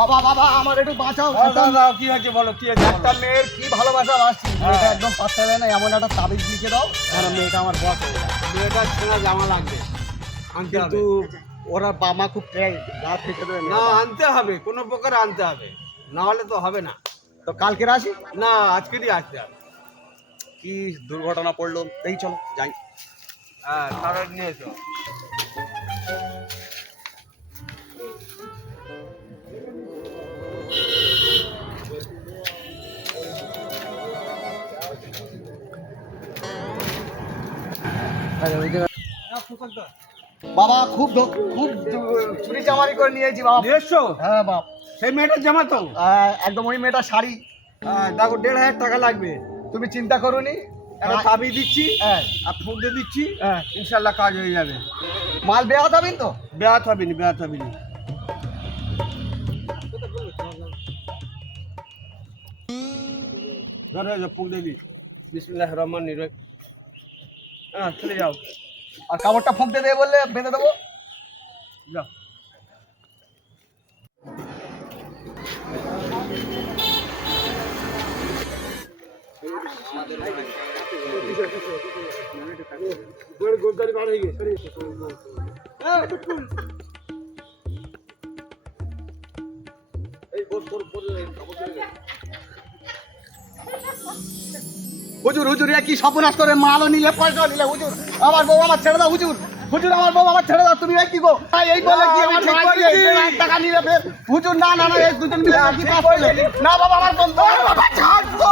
বাবা বাবা আমার একটু বাঁচাও। কি হয়েছে বলো, কি হয়েছে? একটা মেয়ের কি ভালোবাসা আসছি, মেয়েটা একদম পাত্তা দেয় না, এমন একটা তাবিজ লিখে দাও যেন মেয়েটা আমার বস হয়ে যায়। মেয়েটার ছেঁড়া জামা লাগবে, আনতে হবে। কিন্তু ওরা বাবা খুব গা থেকে দেবে না, আনতে হবে, কোনো প্রকার আনতে হবে, না হলে তো হবে না। তো কালকে আসি। না, আজকেরই আসতে হবে। কি দুর্ঘটনা পড়লো, এই চলো যাই। হ্যাঁ, তাহলে নিয়ে এসো। বাবা খুব চুরি চামারি করে নিয়েছি বাবা। নিয়ে এসছো? হ্যাঁ বাপ, সেই মেয়েটার জামা তো? একদম ওই মেয়েটা শাড়ি। দেখো 1,500 টাকা লাগবে। তুমি চিন্তা করোনি, একটা চাবি দিচ্ছি হ্যাঁ আর ফুল দিয়ে দিচ্ছি, হ্যাঁ ইনশাল্লাহ কাজ হয়ে যাবে। মাল বেয়া যাবেন তো? বেয়াত হবে নি, বেয়াত হবে নি। ধরে যাও, ফুল দিয়ে দি। বিসমিল্লাহির রহমানির রহিম। হ্যাঁ, চলে যাও, আর কাপড়টা ফুঁকতে দেবে বললে বেঁধে দেবো। যাও। হুজুর হুজুর এ কি সর্বনাশ করে, মালও নিলে পয়সাও নিলে। হুজুর আমার বউ আমার ছেড়ে দাও। হুজুর হুজুর আমার বউ আমার ছেড়ে দাও। তুমি এই কি গো, এই বলে কি আমার ঠিক ভাই বলেছি। 1,000 টাকা নিলে ফের। হুজুর না না না, এই দুজন মিলে কি পাস করলে? না বাবা আমার বন্ধু, বাবা ছাড় তো।